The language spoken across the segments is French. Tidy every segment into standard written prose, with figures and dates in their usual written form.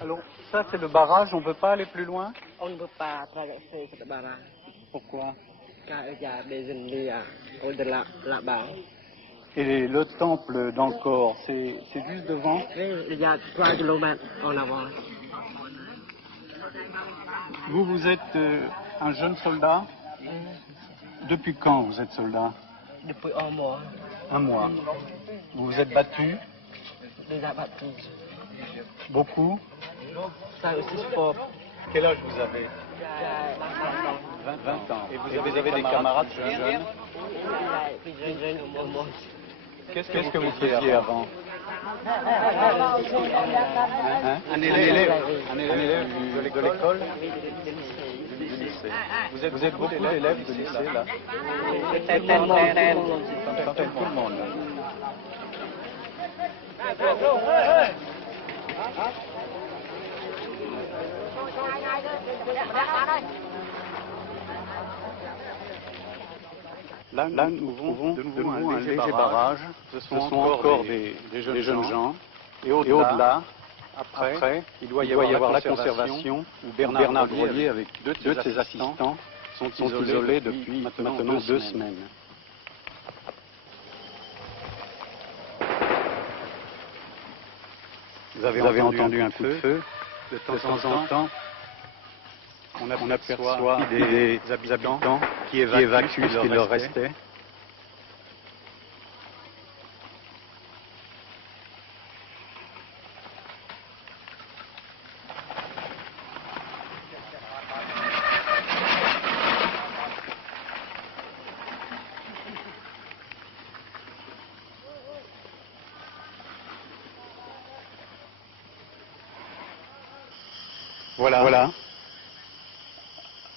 Alors, ça c'est le barrage, on ne peut pas aller plus loin? On ne peut pas traverser ce barrage. Pourquoi? Car il y a des ennemis au-delà là-bas. Et le temple d'Angkor, c'est juste devant? Il y a 3 kilomètres en avant. Vous êtes un jeune soldat? Depuis quand vous êtes soldat? Depuis un mois. Un mois. Vous vous êtes battu? Déjà battu. Beaucoup? Ça aussi sport. Quel âge vous avez? 20 ans. Et vous avez des camarades jeunes? Qu'est-ce que vous faisiez avant? Un élève de l'école? Du lycée. Vous êtes beaucoup d'élèves de lycée là? Tout le monde. Là, nous trouvons de nouveau un léger barrage. Ce sont encore des jeunes gens. Et au-delà, après, il doit y avoir la conservation où Bernard Grelier, avec deux de ses assistants, sont isolés depuis maintenant 2 semaines. Vous avez entendu un coup de feu. De temps en temps, on aperçoit des habitants qui évacuent ce qu'il leur restait. Voilà.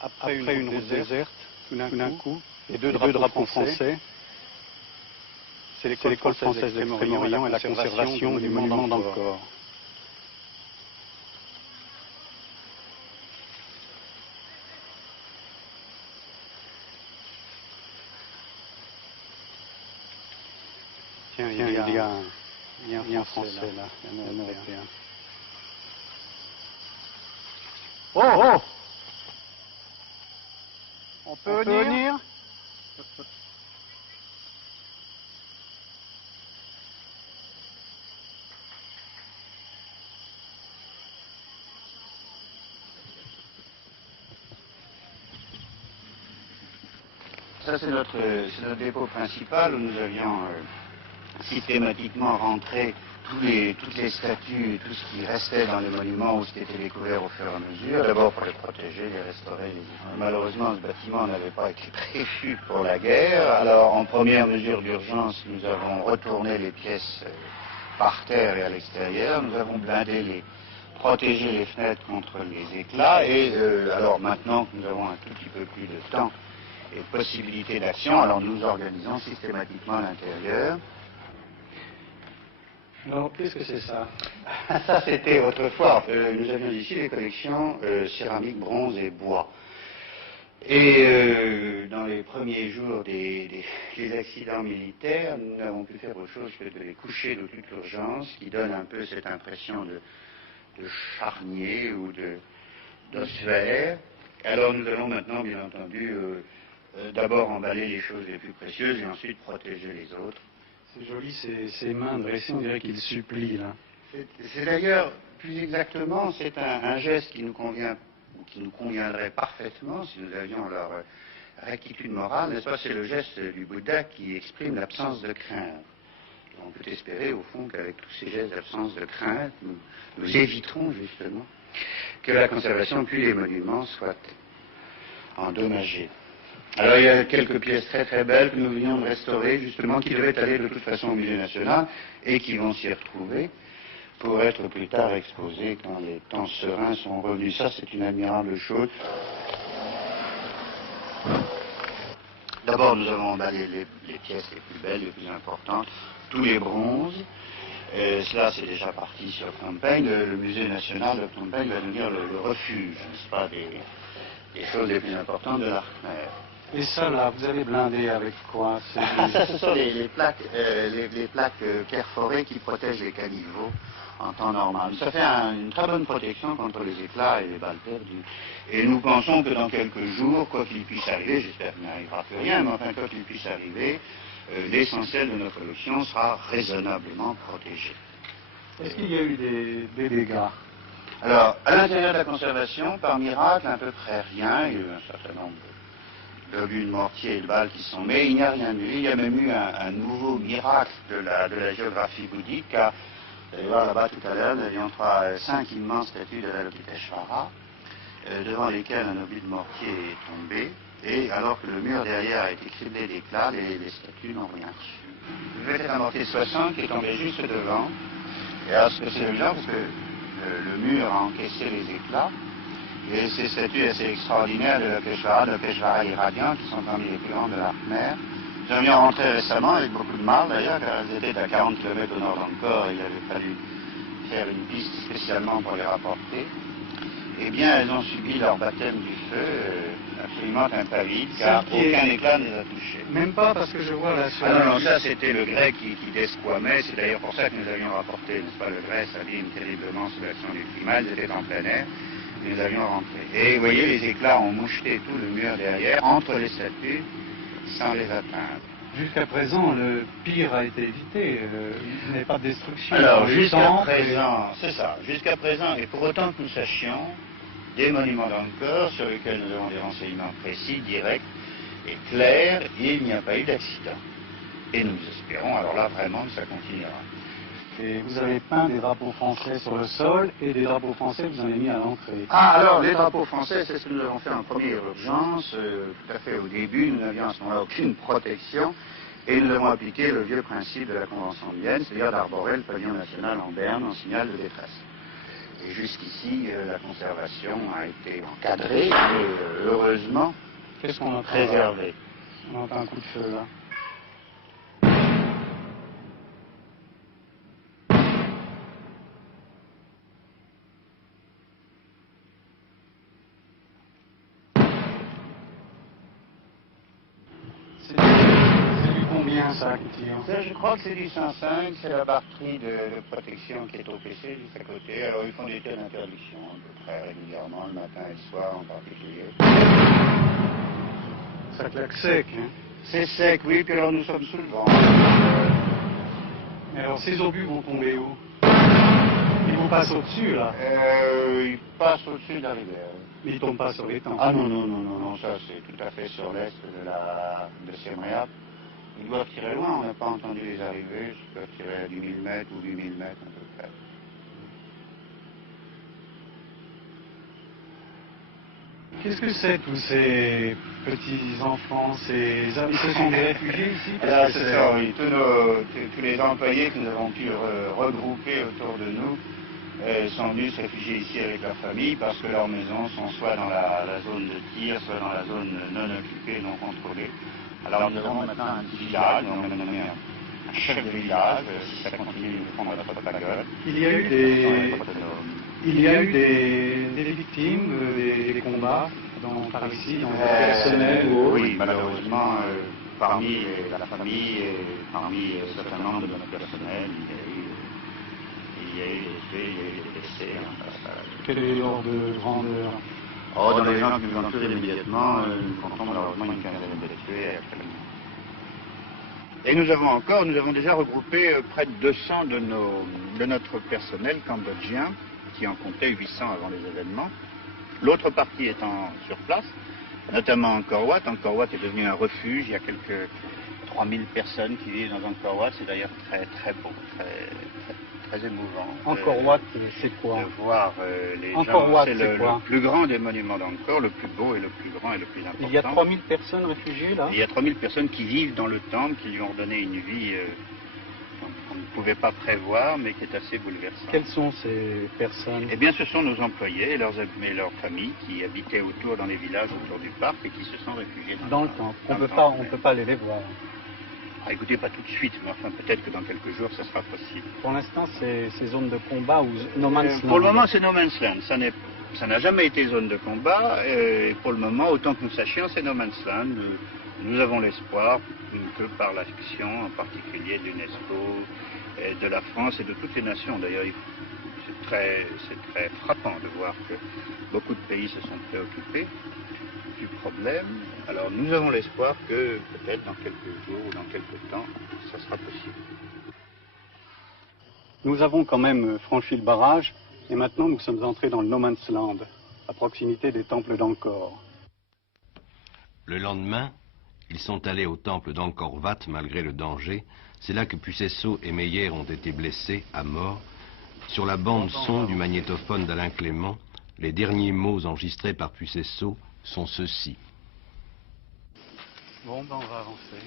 Après une route déserte, tout d'un coup, les deux drapeaux français, c'est l'école française d'Extrême-Orient et la conservation du monument d'Angkor. Tiens, il y a un Français là, un Européen. Oh! On peut venir? Ça, c'est notre dépôt principal où nous avions systématiquement rentré toutes les statues, tout ce qui restait dans les monuments ou ce qui était découvert au fur et à mesure, d'abord pour les protéger, les restaurer. Malheureusement, ce bâtiment n'avait pas été prévu pour la guerre. Alors, en première mesure d'urgence, nous avons retourné les pièces par terre et à l'extérieur. Nous avons protégé les fenêtres contre les éclats. Et alors maintenant que nous avons un tout petit peu plus de temps et de possibilités d'action, alors nous organisons systématiquement l'intérieur. Alors, qu'est-ce que c'est ça? Ça, c'était autrefois. Nous avions ici les collections céramique, bronze et bois. Et dans les premiers jours des accidents militaires, nous n'avons pu faire autre chose que de les coucher de toute urgence, qui donne un peu cette impression de charnier ou d'ossuaire. Alors nous allons maintenant, bien entendu, d'abord emballer les choses les plus précieuses et ensuite protéger les autres. C'est joli, ces mains dressées, on dirait qu'il supplie, là. C'est d'ailleurs, plus exactement, c'est un geste qui nous convient, ou qui nous conviendrait parfaitement si nous avions leur rectitude morale, n'est-ce pas? C'est le geste du Bouddha qui exprime l'absence de crainte. On peut espérer, au fond, qu'avec tous ces gestes d'absence de crainte, nous éviterons, justement, que la conservation puis les monuments soient endommagés. Alors il y a quelques pièces très très belles que nous venions de restaurer, justement, qui devaient aller de toute façon au musée national et qui vont s'y retrouver pour être plus tard exposées quand les temps sereins sont revenus. Ça, c'est une admirable chose. D'abord, nous avons emballé les pièces les plus belles, les plus importantes, tous les bronzes. Cela, c'est déjà parti sur Phnom Penh. Le musée national de Phnom Penh va devenir le refuge, n'est-ce pas, des choses les plus importantes de la Khmer. Et ça, là, vous avez blindé avec quoi? Ça, ce sont les plaques perforées qui protègent les caniveaux en temps normal. Ça fait une très bonne protection contre les éclats et les balles perdues. Et nous pensons que dans quelques jours, quoi qu'il puisse arriver, j'espère qu'il n'arrivera plus rien, mais enfin, quoi qu'il puisse arriver, l'essentiel de notre collection sera raisonnablement protégé. Est-ce qu'il y a eu des dégâts? Alors, à l'intérieur de la conservation, par miracle, à peu près rien. Il y a eu un certain nombre d'obus de mortier et de balles qui sont... Mais il n'y a rien eu. Il y a même eu un nouveau miracle de la géographie bouddhique, car, vous allez voir là-bas tout à l'heure, nous avions 5 immenses statues de l'Avalokiteshvara, devant lesquelles un obus de mortier est tombé, et alors que le mur derrière a été criblé d'éclats, les statues n'ont rien reçu. Vous avez un mortier 60 qui est tombé juste devant, et alors ce que c'est amusant, parce que le mur a encaissé les éclats, et ces statues assez extraordinaires de l'Avalokiteshvara irradiant, qui sont parmi les plus grandes de la mer. Nous en avions rentré récemment avec beaucoup de mal d'ailleurs, car elles étaient à 40 km au nord d'Angkor, et il avait fallu faire une piste spécialement pour les rapporter. Eh bien, elles ont subi leur baptême du feu absolument impavide, car aucun éclat ne les a touchées. Même pas parce que je vois la Ah non, non, ça c'était le grès qui desquamait, c'est d'ailleurs pour ça que nous avions rapporté, n'est-ce pas, le grès s'abîme terriblement sous l'action du climat, elles étaient en plein air, et nous avions rentré. Et vous voyez, les éclats ont moucheté tout le mur derrière, entre les statues, sans les atteindre. Jusqu'à présent, le pire a été évité, il n'y a pas de destruction. Alors, jusqu'à présent, c'est ça, jusqu'à présent, et pour autant que nous sachions, des monuments d'Angkor sur lesquels nous avons des renseignements précis, directs et clairs, il n'y a pas eu d'accident. Et nous espérons, alors là, vraiment, que ça continuera. Et vous avez peint des drapeaux français sur le sol et des drapeaux français vous en avez mis à l'entrée. Ah, alors, les drapeaux français, c'est ce que nous avons fait en première urgence. Tout à fait au début, nous n'avions à ce moment-là aucune protection. Et nous avons appliqué le vieux principe de la Convention de Vienne, c'est-à-dire d'arborer le pavillon national en berne en signal de détresse. Et jusqu'ici, la conservation a été encadrée et heureusement Qu'est-ce qu'on entend préservée. On entend un coup de feu là. C'est du combien ça qui tire? Ça, je crois que c'est du 105, c'est la batterie de protection qui est au PC juste à côté. Alors ils font des tirs d'interdiction à peu près régulièrement, le matin et le soir en particulier. Ça claque sec, hein? C'est sec, oui, puis alors nous sommes sous le vent. Mais alors ces obus vont tomber où? Ils vont passer au-dessus là? Ils passent au-dessus de la rivière. Mais ils tombent pas sur les temps. Ah non, non, non, non, non, ça c'est tout à fait sur l'est de Siem Reap. Ils doivent tirer loin, on n'a pas entendu les arriver, ils doivent tirer à 10 000 mètres ou 8 000 mètres à peu près. Qu'est-ce que c'est tous ces petits enfants, ce sont des réfugiés ici? Alors c'est ça, oui, tous les employés que nous avons pu regrouper autour de nous sont venus se réfugier ici avec leur famille parce que leurs maisons sont soit dans la zone de tir, soit dans la zone non occupée, non contrôlée. Alors nous avons maintenant un petit village, on a même nommé un chef de village, si ça continue, nous prendra pas la gueule. Il y a eu des victimes, des combats par ici, dans le personnel ou autre? Oui, malheureusement, parmi la famille et parmi un certain nombre de notre personnel, il y a eu des tués, il y a eu des blessés en passage. Quel est l'ordre de grandeur? Oh, dans les gens qui nous entourent immédiatement, nous comptons malheureusement une quinzaine de tués actuellement. Et nous avons déjà regroupé près de 200 de notre personnel cambodgien, qui en comptait 800 avant les événements. L'autre partie étant sur place, notamment Angkor Wat. Angkor Wat est devenu un refuge, il y a quelques 3000 personnes qui vivent dans Angkor Wat, c'est d'ailleurs très très beau, très émouvant. Angkor Wat, c'est quoi? De voir les Angkor gens, Wat, c'est le plus grand des monuments d'Angkor, le plus beau et le plus grand et le plus important. Il y a 3000 personnes réfugiées là? Il y a 3000 personnes qui vivent dans le temple, qui lui ont donné une vie qu'on ne pouvait pas prévoir, mais qui est assez bouleversante. Quelles sont ces personnes? Eh bien, ce sont nos employés et leurs familles qui habitaient autour, dans les villages autour du parc et qui se sont réfugiés dans le temple. On ne peut pas aller les voir. Ah, écoutez, pas tout de suite, mais enfin, peut-être que dans quelques jours, ça sera possible. Pour l'instant, c'est zones de combat ou no man's land? Pour le moment, c'est no man's land. Ça n'a jamais été zone de combat, et pour le moment, autant que nous sachions, c'est no man's land. Nous avons l'espoir que par l'action, en particulier de l'UNESCO, de la France et de toutes les nations, d'ailleurs, c'est très frappant de voir que beaucoup de pays se sont préoccupés du problème. Alors nous avons l'espoir que peut-être dans quelques jours ou dans quelques temps, ça sera possible. Nous avons quand même franchi le barrage et maintenant nous sommes entrés dans le no man's land, à proximité des temples d'Angkor. Le lendemain, ils sont allés au temple d'Angkor Wat malgré le danger. C'est là que Pucesso et Meyer ont été blessés à mort. Sur la bande son du magnétophone d'Alain Clément, les derniers mots enregistrés par Pucesso sont ceux-ci. Bon, ben on va avancer.